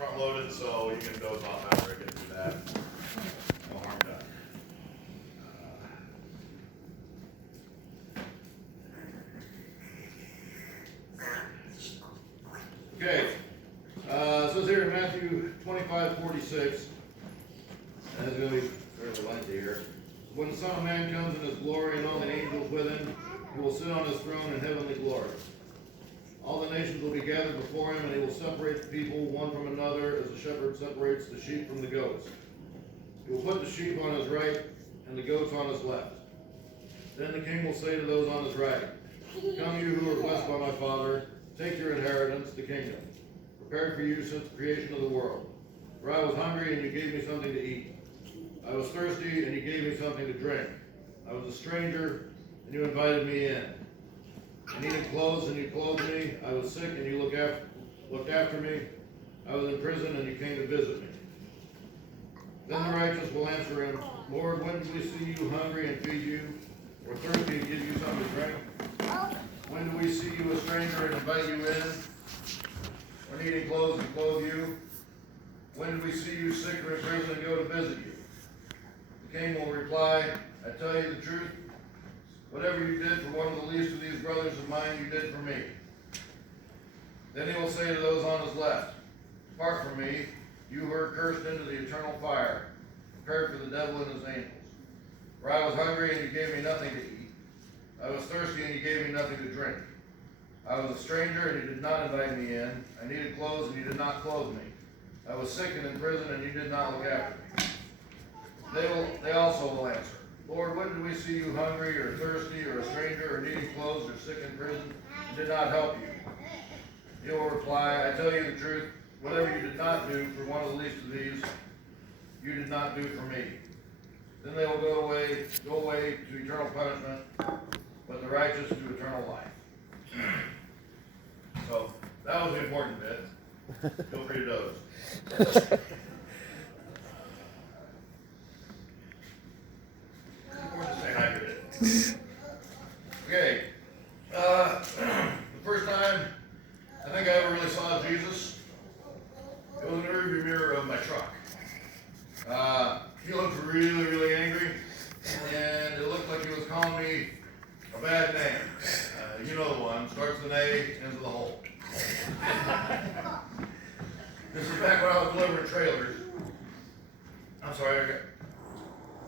front loaded, so you can doze off after I get through that. No harm done. Okay, it says here in Matthew 25:46, and it's going to be fairly lengthy here. When the Son of Man comes in his glory and all the angels with him, he will sit on his throne in heavenly glory. All the nations will be gathered before him, and he will separate the people one from another as a shepherd separates the sheep from the goats. He will put the sheep on his right and the goats on his left. Then the king will say to those on his right, "Come, you who are blessed by my Father, take your inheritance, the kingdom, prepared for you since the creation of the world. For I was hungry, and you gave me something to eat. I was thirsty, and you gave me something to drink. I was a stranger, and you invited me in. I needed clothes, and you clothed me. I was sick, and you looked after me. I was in prison, and you came to visit me." Then the righteous will answer him, "Lord, when did we see you hungry and feed you, or thirsty and give you something to drink? When did we see you a stranger and invite you in, or needing clothes and clothe you? When did we see you sick or in prison and go to visit you?" The king will reply, "I tell you the truth, whatever you did for one of the least of these brothers of mine, you did for me." Then he will say to those on his left, "Depart from me, you who are cursed into the eternal fire, prepared for the devil and his angels. For I was hungry, and you gave me nothing to eat. I was thirsty, and you gave me nothing to drink. I was a stranger, and you did not invite me in. I needed clothes, and you did not clothe me. I was sick and in prison, and you did not look after me." They also will answer, "Lord, when did we see you hungry, or thirsty, or a stranger, or needing clothes, or sick in prison, and did not help you?" He will reply, "I tell you the truth, whatever you did not do for one of the least of these, you did not do for me." Then they will go away to eternal punishment, but the righteous to eternal life. So, that was the important bit. Feel free to doze. Or just stay hydrated. Okay. The first time I think I ever really saw Jesus, it was in the rearview mirror of my truck. He looked really, really angry, and it looked like he was calling me a bad name. You know the one, starts with an A, ends with a hole. This is back when I was delivering trailers. I'm sorry, I'm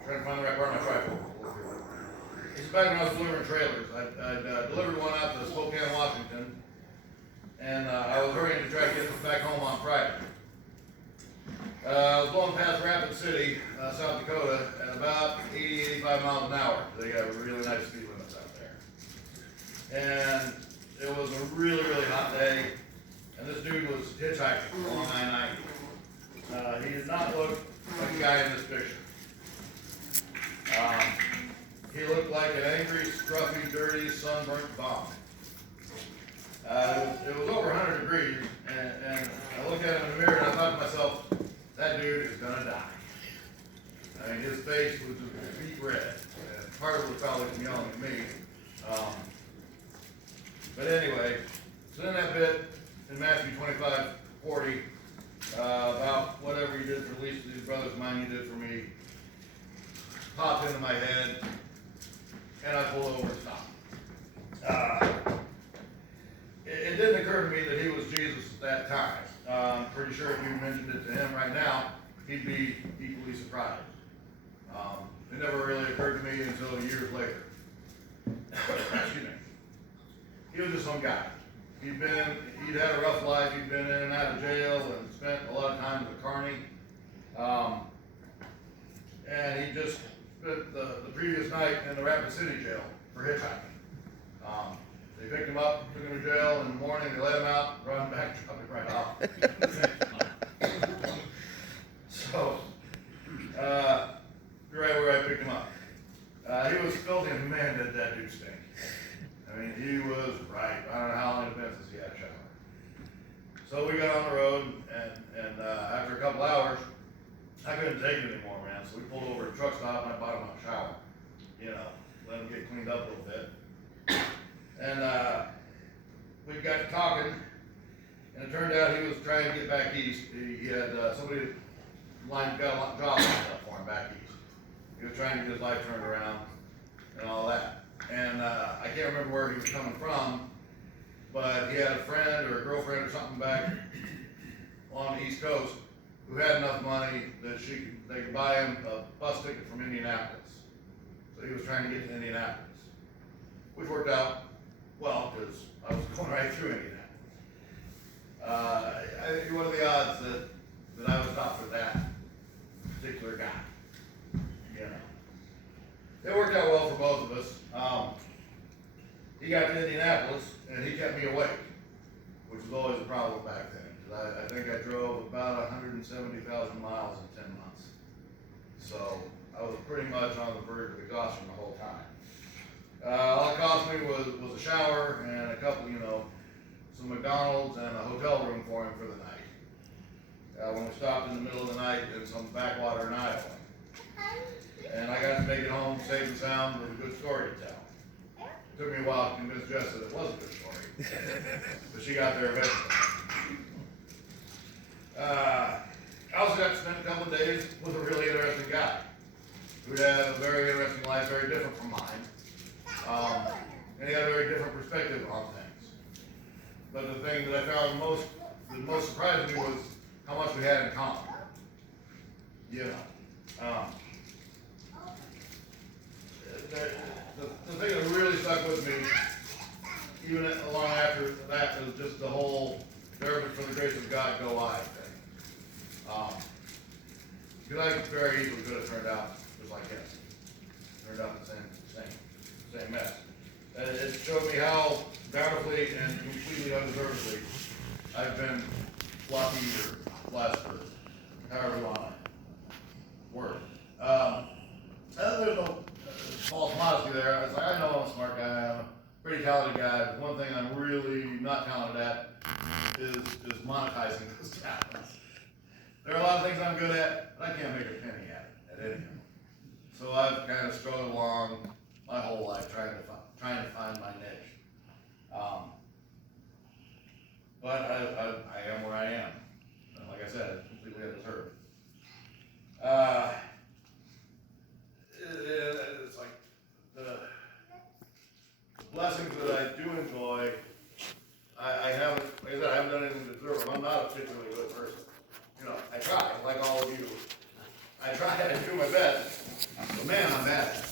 trying to find the right part of my tripod. This is back when I was delivering trailers. I delivered one out to Spokane, Washington, and I was hurrying to try to get this back home on Friday. I was going past Rapid City, South Dakota, at about 85 miles an hour. They got really nice speed limits out there. And it was a really, really hot day, and this dude was hitchhiking along I-90. He did not look like the guy in this picture. He looked like an angry, scruffy, dirty, sunburnt bomb. It was over 100 degrees, and I looked at him in the mirror and I thought to myself, that dude is gonna die. I mean, his face was just beet red. And part of it was probably from yelling at me. But anyway, so then that bit in Matthew 25:40 about whatever you did for the least of these brothers of mine, you did for me, popped into my head, and I pulled over and stopped. It didn't occur to me that he was Jesus at that time. I'm pretty sure if you mentioned it to him right now, he'd be equally surprised. It never really occurred to me until years later. Excuse me. He was just some guy. He'd had a rough life. He'd been in and out of jail and spent a lot of time with Carney. And he just spent the previous night in the Rapid City jail for hitchhiking. They picked him up, took him to jail in the morning, they let him out, brought him back, dropped him right off. So, right where I picked him up. He was filthy, and man, did that dude stink. I mean, he was right. I don't know how long it had been since he had a shower. So we got on the road, and after a couple hours, I couldn't take it anymore, man. So we pulled over to a truck stop, and I bought him a shower. You know, let him get cleaned up a little bit. And we got to talking, And it turned out he was trying to get back east. He had somebody got a job lined up for him back east. He was trying to get his life turned around and all that. And I can't remember where he was coming from, but he had a friend or a girlfriend or something back on the East Coast who had enough money that they could buy him a bus ticket from Indianapolis. So he was trying to get to Indianapolis, which worked out well because I was going right through Indianapolis. I think what are the odds that I was not for that particular guy? You know, it worked out well for both of us. He got to Indianapolis and he kept me awake, which was always a problem back then. I think I drove about 170,000 miles in 10 months. So I was pretty much on the verge of exhaustion the whole time. All it cost me was a shower and a couple, some McDonald's and a hotel room for him for the night. When we stopped in the middle of the night in some backwater in Iowa. And I got to make it home safe and sound with a good story to tell. It took me a while to convince Jess that it was a good story. But she got there eventually. I also got to spend a couple of days with a really interesting guy who had a very interesting life, very different from mine. And he had a very different perspective on things. But the thing that I found most surprising me was how much we had in common. The thing that really stuck with me, even long after that, was just the whole "Therefore, for the grace of God, go I" thing. Because I very easily could have turned out just like him. Turned out the same mess. And it showed me how bountifully and completely undeservedly I've been lucky or blessed, or however you want to word. There's no false modesty there. I was like, I know I'm a smart guy, I'm a pretty talented guy, but one thing I'm really not talented at is monetizing those talents. There are a lot of things I'm good at, but I can't make a penny at anything. So I've kind of struggled along my whole life trying to find my niche. But I am where I am. And like I said, it's completely undeserved. It's like the blessings that I do enjoy, I haven't, like I said, I haven't done anything to deserve them. I'm not a particularly good person. I try, like all of you. I try and do my best, but man, I'm bad at it.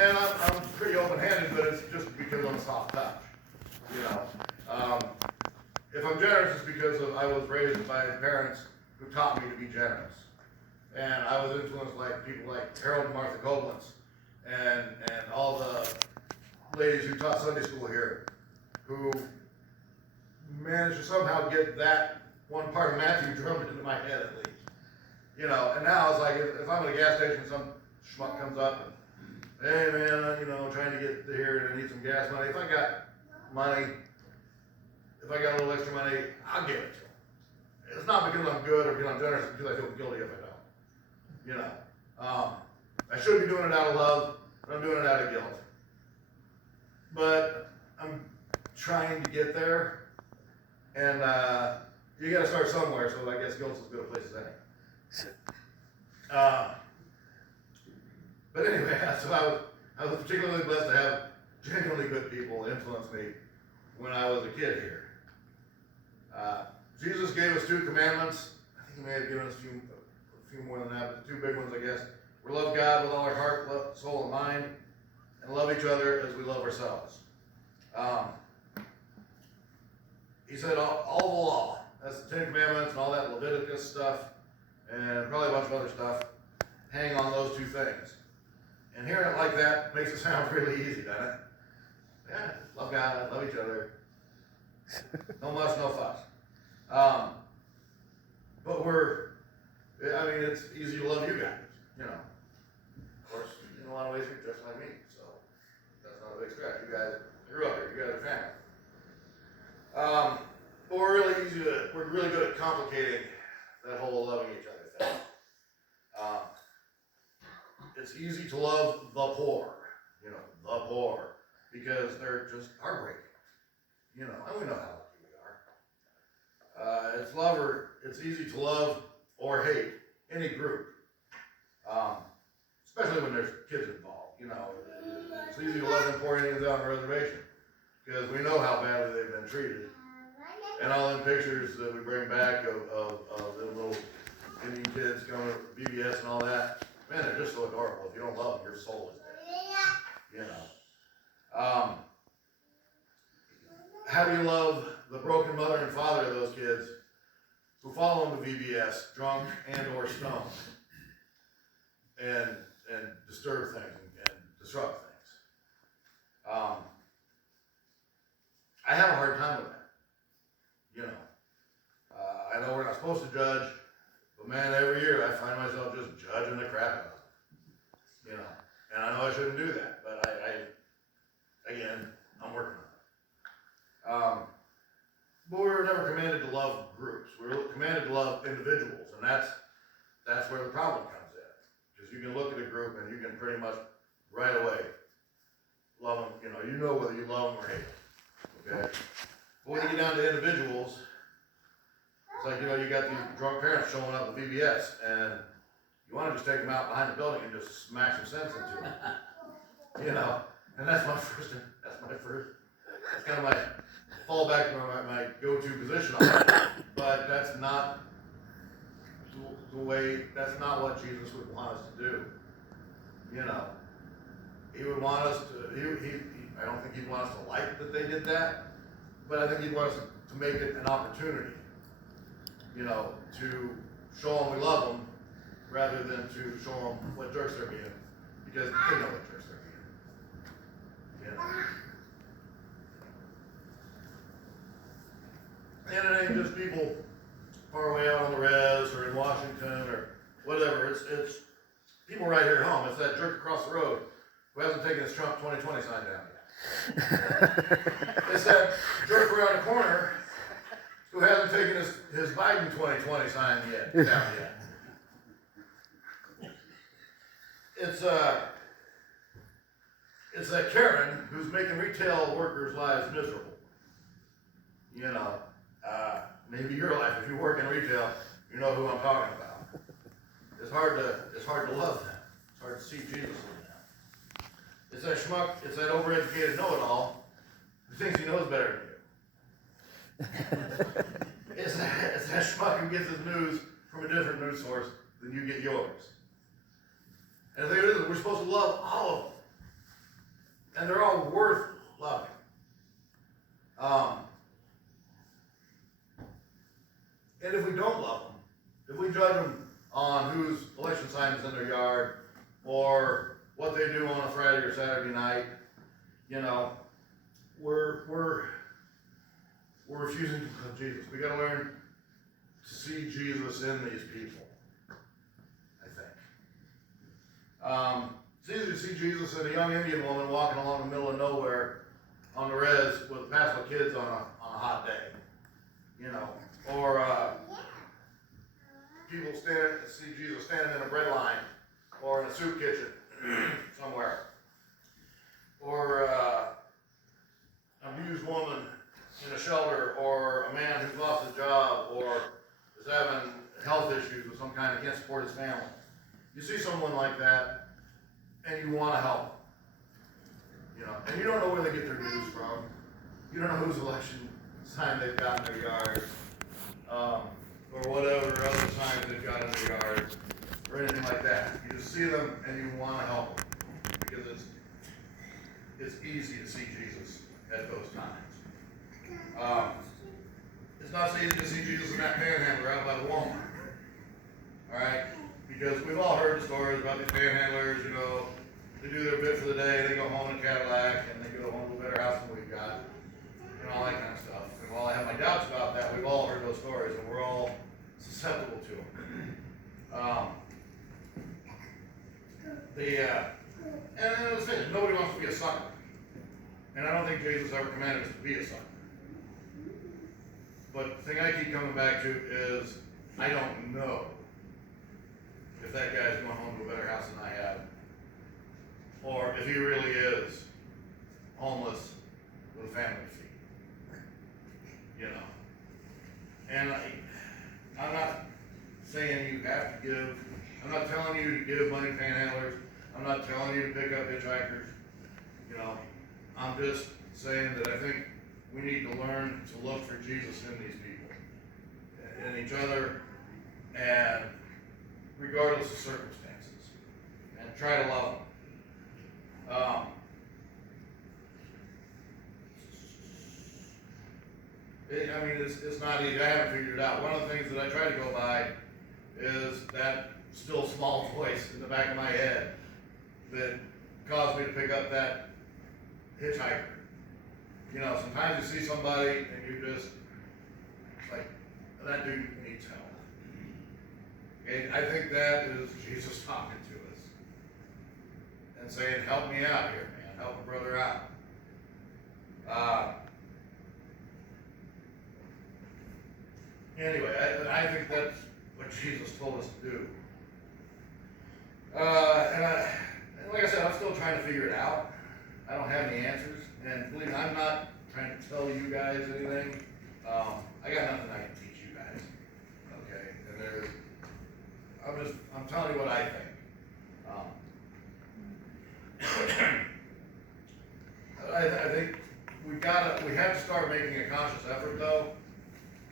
And I'm pretty open-handed, but it's just because I'm a soft touch. If I'm generous, it's because I was raised by parents who taught me to be generous. And I was influenced by people like Harold and Martha Koblenz and all the ladies who taught Sunday school here, who managed to somehow get that one part of Matthew drummed into my head at least. And now it's like if I'm at a gas station and some schmuck comes up and, hey man, trying to get here and I need some gas money. If I got money, if I got a little extra money, I'll give it to them. It's not because I'm good or because I'm generous, it's because I feel guilty if I don't. I should be doing it out of love, but I'm doing it out of guilt. But I'm trying to get there, and you got to start somewhere. So I guess guilt's as good a place as any. But anyway, so I was particularly blessed to have genuinely good people influence me when I was a kid here. Jesus gave us 2 commandments. I think he may have given us a few more than that, but the 2 big ones, I guess. We love God with all our heart, soul, and mind, and love each other as we love ourselves. He said all the law. That's the 10 commandments and all that Leviticus stuff, and probably a bunch of other stuff, hang on those 2 things. And hearing it like that makes it sound really easy, doesn't it? Yeah, love God, love each other. No muss, no fuss. But it's easy to love you guys, Of course, in a lot of ways, you're just like me, so that's not a big stretch. You guys grew up here, you guys are family. But we're really good at complicating that whole loving each other thing. It's easy to love the poor, the poor, because they're just heartbreaking. you know, and we know how lucky we are. It's easy to love or hate any group, especially when there's kids involved. You know, it's easy to love them poor Indians out on the reservation because we know how badly they've been treated. And all them pictures that we bring back of the little Indian kids going to VBS and all that, man, they're just so adorable. If you don't love them, your soul is dead. You know. How do you love the broken mother and father of those kids who follow them to VBS, drunk and or stoned, and disturb things and disrupt things? I have a hard time with that. You know, I know we're not supposed to judge, but man, every year I find myself just judging the crap out of them. You know, and I know I shouldn't do that, but again, I'm working on it. But we were never commanded to love groups. We were commanded to love individuals, and that's where the problem comes in. Because you can look at a group and you can pretty much right away love them. You know whether you love them or hate them. Okay. But when you get down to individuals, it's like, you got these drunk parents showing up at VBS, and you want to just take them out behind the building and just smash some sense into them. You know, and that's kind of my fallback, my go-to position on it. But that's not that's not what Jesus would want us to do. You know, he would want us to, I don't think he'd want us to like that they did that. But I think he'd want us to make it an opportunity, to show them we love them, rather than to show them what jerks they're being, because they know what jerks they're being. And it ain't just people far away out on the res or in Washington or whatever. It's people right here at home. It's that jerk across the road who hasn't taken his Trump 2020 sign down yet. It's that jerk around the corner who hasn't taken his Biden 2020 sign down yet. It's that Karen who's making retail workers' lives miserable. Maybe your life, if you work in retail, you know who I'm talking about. It's hard to love them. It's hard to see Jesus in them. It's that schmuck, it's that overeducated know-it-all who thinks he knows better than you. It's that schmuck who gets his news from a different news source than you get yours. And the thing is, we're supposed to love all of them. And they're all worth loving. And if we don't love them, if we judge them on whose election sign is in their yard, or what they do on a Friday or Saturday night, we're refusing to love Jesus. We got to learn to see Jesus in these people, I think. It's easy to see Jesus in a young Indian woman walking along the middle of nowhere on the res with a passel of kids on a hot day, or people see Jesus standing in a bread line or in a soup kitchen somewhere, or an abused woman in a shelter, or a man who's lost his job or is having health issues with some kind, can't support his family. You see someone like that and you want to help them, and you don't know where they get their news from. You don't know whose election sign they've got in their yard, or whatever other signs they've got in their yard, or anything like that. You just see them and you want to help them, because it's easy to see Jesus at those times. It's not so easy to see Jesus in that panhandler out by the Walmart. All right? Because we've all heard the stories about these panhandlers, they do their bit for the day, they go home in a Cadillac, and they go home to a better house than we've got, and all that kind of stuff. And while I have my doubts about that, we've all heard those stories, and we're all susceptible to them. And the thing is, nobody wants to be a sucker. And I don't think Jesus ever commanded us to be a sucker. But the thing I keep coming back to is, I don't know if that guy's going home to a better house than I have, or if he really is homeless with a family to feed. you know. And I'm not saying you have to give, I'm not telling you to give money to panhandlers, I'm not telling you to pick up hitchhikers, you know. I'm just saying that I think we need to learn to look for Jesus in these people, in each other, and regardless of circumstances, and try to love them. I mean, it's not easy. I haven't figured it out. One of the things that I try to go by is that still small voice in the back of my head that caused me to pick up that hitchhiker. You know, sometimes you see somebody and you just, like, that dude needs help. And I think that is Jesus talking to us and saying, help me out here, man. Help a brother out. Anyway, I think that's what Jesus told us to do. And like I said, I'm still trying to figure it out. I don't have any answers. And believe me, I'm not trying to tell you guys anything. I got nothing I can teach you guys. Okay? And I'm telling you what I think. I think we have to start making a conscious effort though,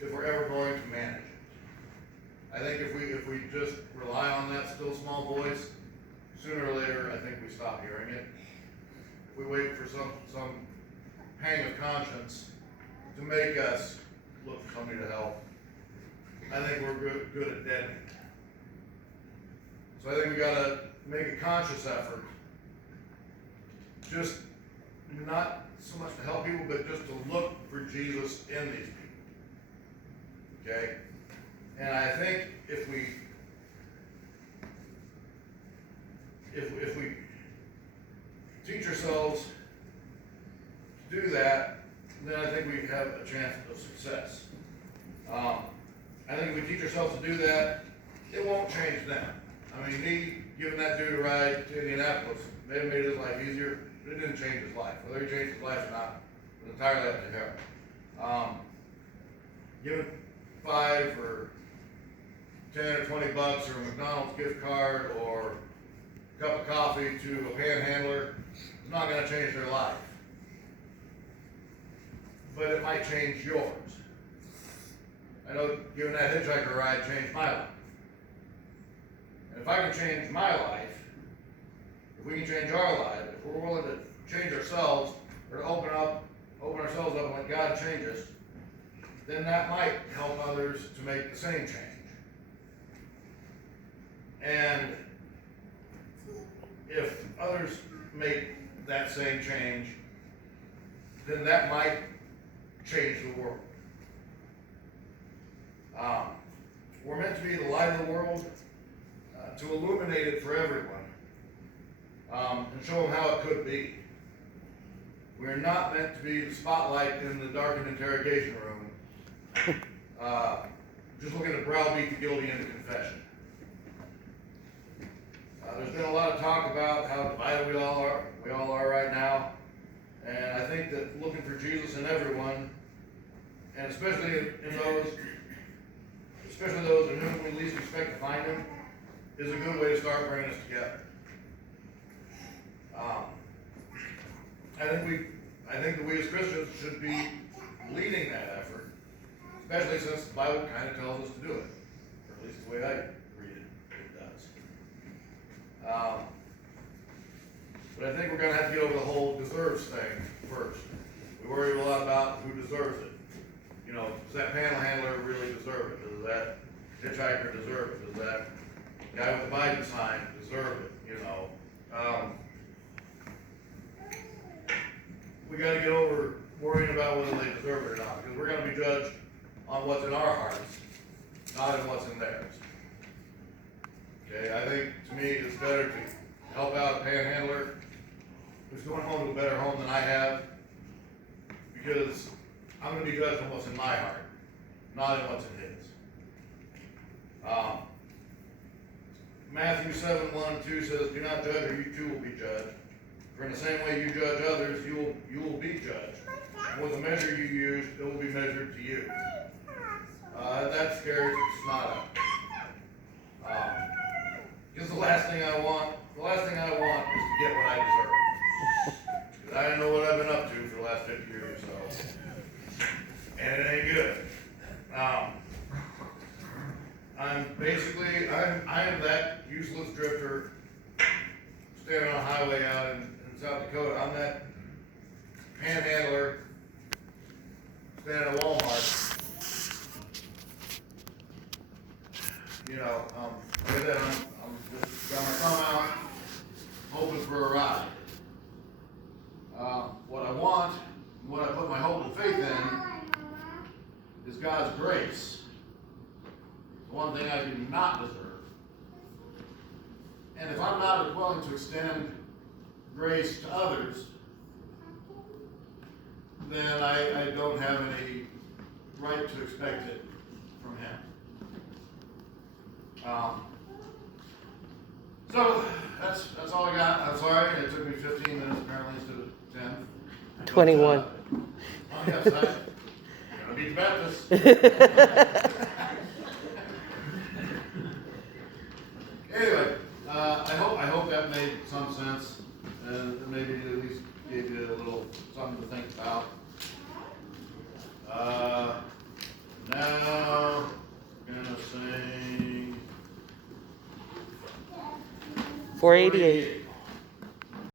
if we're ever going to manage it. I think if we just rely on that still small voice, sooner or later I think we stop hearing it. If we wait for some pang of conscience to make us look for somebody to help, I think we're good at deadening. So I think we gotta make a conscious effort, just not so much to help people, but just to look for Jesus in these people. Okay? And I think if we teach ourselves to do that, then I think we have a chance of success. I think if we teach ourselves to do that, it won't change them. I mean, me giving that dude a ride to Indianapolis may have made his life easier, but it didn't change his life. Whether he changed his life or not was entirely up to him. Giving $5 or $10 or $20 or a McDonald's gift card or a cup of coffee to a panhandler is not going to change their life. But it might change yours. I know giving that hitchhiker a ride changed my life. And if I can change my life, if we can change our life, if we're willing to change ourselves, or to open ourselves up and let God change us, then that might help others to make the same change. And if others make that same change, then that might change the world. We're meant to be the light of the world, to illuminate it for everyone, and show them how it could be. We're not meant to be the spotlight in the darkened interrogation room, just looking to browbeat the guilty into confession. There's been a lot of talk about how divided we all are right now, and I think that looking for Jesus in everyone, and especially those in whom we least expect to find him, is a good way to start bringing us together. I think that we as Christians should be leading that effort, especially since the Bible kind of tells us to do it, or at least the way I read it does. But I think we're going to have to get over the whole deserves thing first. We worry a lot about who deserves it. You know, does that panhandler really deserve it? Does that hitchhiker deserve it? Does that guy with the Biden sign deserve it? You know, we got to get over worrying about whether they deserve it or not, because we're going to be judged on what's in our hearts, not in what's in theirs. Okay, I think to me it's better to help out a panhandler who's going home to a better home than I have, because I'm going to be judged on what's in my heart, not in what's in his. Matthew 7:1-2 says, "Do not judge, or you too will be judged. For in the same way you judge others, you will be judged. And with the measure you use, it will be measured to you. That scares the snot out. Because the last thing I want is to get what I deserve. Because I know what I've been up to for the last 50 years or so. And it ain't good. I am that useless drifter standing on a highway out in South Dakota. I'm that panhandler standing at Walmart. You know, like I said, I'm just got my thumb out, hoping for a ride. What I want, what I put my hope and faith in, is God's grace. The one thing I do not deserve. And if I'm not willing to extend grace to others, then I don't have any right to expect it from Him. So that's all I got. I'm sorry, it took me 15 minutes apparently instead of 10. 21. On the upside, you're gonna beat the Baptist. Anyway, I hope that made some sense, and maybe at least gave you a little something to think about. Now gonna sing 488.